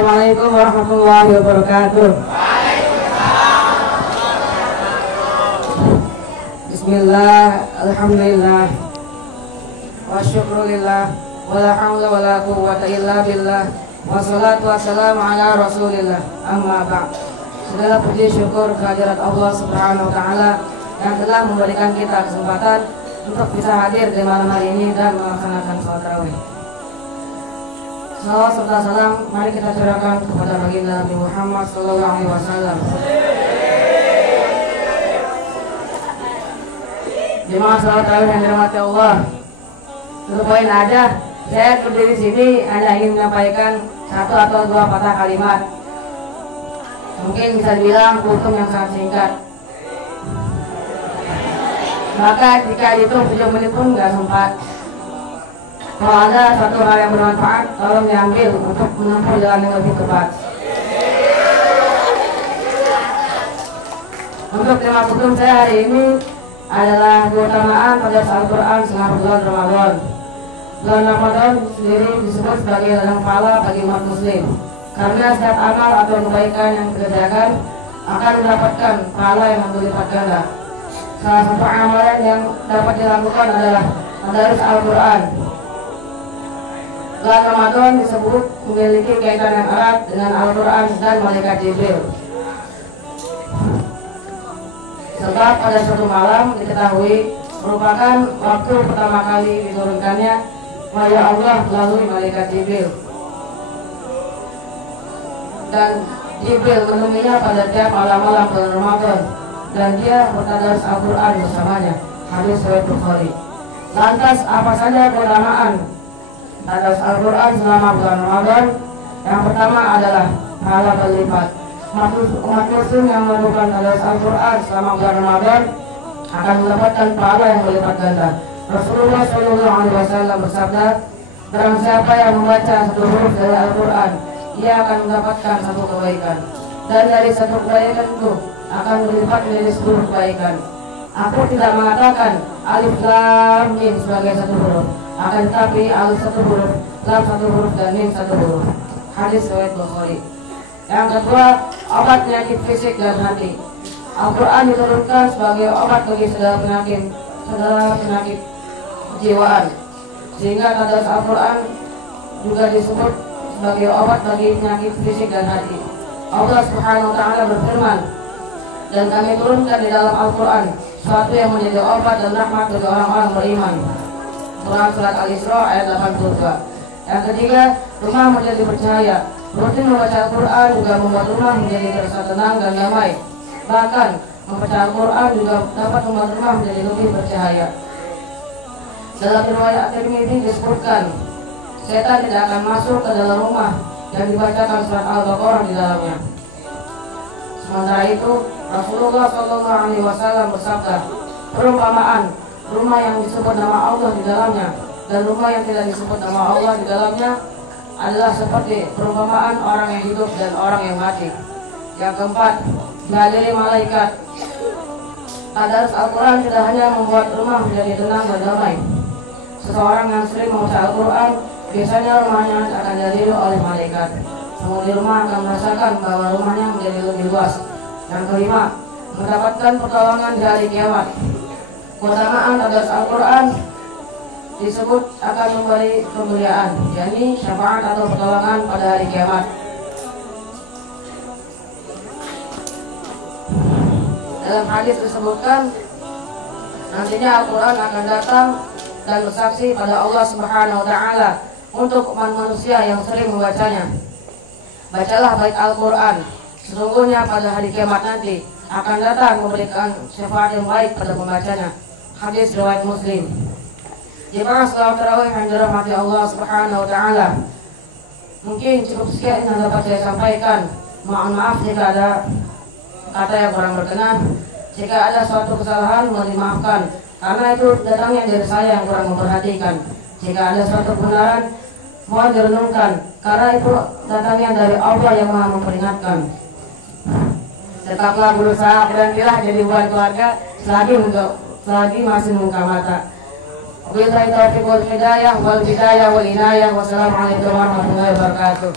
Assalamualaikum warahmatullahi wabarakatuh. Bismillah, alhamdulillah, wa syukrulillah, wa la hawla wa la quwwata illa billah, wa salatu wassalamu ala rasulillah, amma ba'd. Segala puji syukur kehadirat Allah subhanahu wa ta'ala yang telah memberikan kita kesempatan untuk bisa hadir di malam hari ini dan melaksanakan sholat tarawih. Salawat serta salam mari kita curahkan kepada baginda Nabi Muhammad sallallahu alaihi wasallam. Jemaah sholat tarawih yang dirahmati Allah. Untuk poin aja, saya berdiri sini hanya ingin menyampaikan satu atau dua patah kalimat. Mungkin bisa dibilang kultum yang sangat singkat. Maka jika dihitung 7 menit pun nggak sempat. Kalau ada satu hal yang bermanfaat, tolong diambil untuk menempuh jalan yang lebih tepat. Untuk tema kultum saya hari ini adalah keutamaan pada Al-Quran selama bulan Ramadan. Bulan Ramadan sendiri disebut sebagai ladang pahala bagi umat muslim, karena setiap amal atau kebaikan yang dikerjakan akan mendapatkan pahala yang berlipat ganda. Salah satu amalan yang dapat dilakukan adalah tadarus Al-Quran. Bulan Ramadan disebut memiliki kaitan yang erat dengan Al-Quran dan malaikat Jibril. Sebab pada suatu malam diketahui merupakan waktu pertama kali diturunkannya wahyu Allah melalui malaikat Jibril. Dan Jibril menemuinya pada tiap malam-malam bulan Ramadan, dan dia bertadarus Al-Quran bersamanya. Hadis riwayat Bukhari. Lantas apa saja keutamaan tadarus Al-Quran selama bulan Ramadan? Yang pertama adalah pahala berlipat. Umat muslim yang melakukan tadarus Al-Quran selama bulan Ramadan akan mendapatkan pahala yang berlipat ganda. Rasulullah SAW bersabda, barang siapa yang membaca satu huruf dari Al-Quran, ia akan mendapatkan satu kebaikan, dan dari satu kebaikan itu akan berlipat menjadi 10 kebaikan. Aku tidak mengatakan alif lam mim sebagai satu huruf, akan tetapi alif satu huruf, lam satu huruf, dan mim satu huruf. Hadis riwayat Bukhari. Yang kedua, obat penyakit fisik dan hati. Al-Quran diturunkan sebagai obat bagi segala penyakit kejiwaan, sehingga tadarus Al-Quran juga disebut sebagai obat bagi penyakit fisik dan hati. Allah Subhanahu wa ta'ala berfirman, dan kami turunkan di dalam Al-Quran suatu yang menjadi obat dan rahmat bagi orang-orang beriman. Quran Surat Al-Isra ayat 82. Yang ketiga, rumah menjadi bercahaya. Rutin membaca Al-Quran juga membuat rumah menjadi terasa tenang dan damai. Bahkan membaca Al-Quran juga dapat membuat rumah menjadi lebih bercahaya. Dalam riwayat Tirmidzi disebutkan, setan tidak akan masuk ke dalam rumah yang dibacakan surat Al-Baqarah di dalamnya. Sementara itu, Rasulullah SAW bersabda, perumpamaan rumah yang disebut nama Allah di dalamnya dan rumah yang tidak disebut nama Allah di dalamnya adalah seperti perumpamaan orang yang hidup dan orang yang mati. Yang keempat, dihadiri malaikat. Tadarus Al-Quran tidak hanya membuat rumah menjadi tenang dan damai. Seseorang yang sering membaca Al-Quran, biasanya rumahnya akan dihadiri oleh malaikat. Penghuni rumah akan merasakan bahwa rumahnya menjadi lebih luas. Yang kelima, mendapatkan pertolongan di hari kiamat. Keutamaan tadarus Al-Quran disebut akan memberi kemuliaan, yakni syafaat atau pertolongan pada hari kiamat. Dalam hadis disebutkan, nantinya Al-Quran akan datang dan bersaksi pada Allah Subhanahu wa ta'ala untuk umat manusia yang sering membacanya. Bacalah baik Al-Quran, sesungguhnya pada hari kiamat nanti akan datang memberikan syafaat yang baik pada pembacanya. Hadis riwayat Muslim. Jemaah salat tarawih yang dirahmati Allah Subhanahu wa ta'ala, mungkin cukup sekian yang dapat saya sampaikan. Mohon maaf jika ada kata yang kurang berkenan. Jika ada suatu kesalahan, mohon dimaafkan, karena itu datangnya dari saya yang kurang memperhatikan. Jika ada suatu kebenaran, mohon direnungkan, karena itu datangnya dari Allah yang Maha memperingatkan. Tetaplah berusaha berhentilah jadi buat keluarga selagi masih membuka mata. Wabillahi taufiq wal hidayah wal inayah. Wassalamualaikum warahmatullahi wabarakatuh.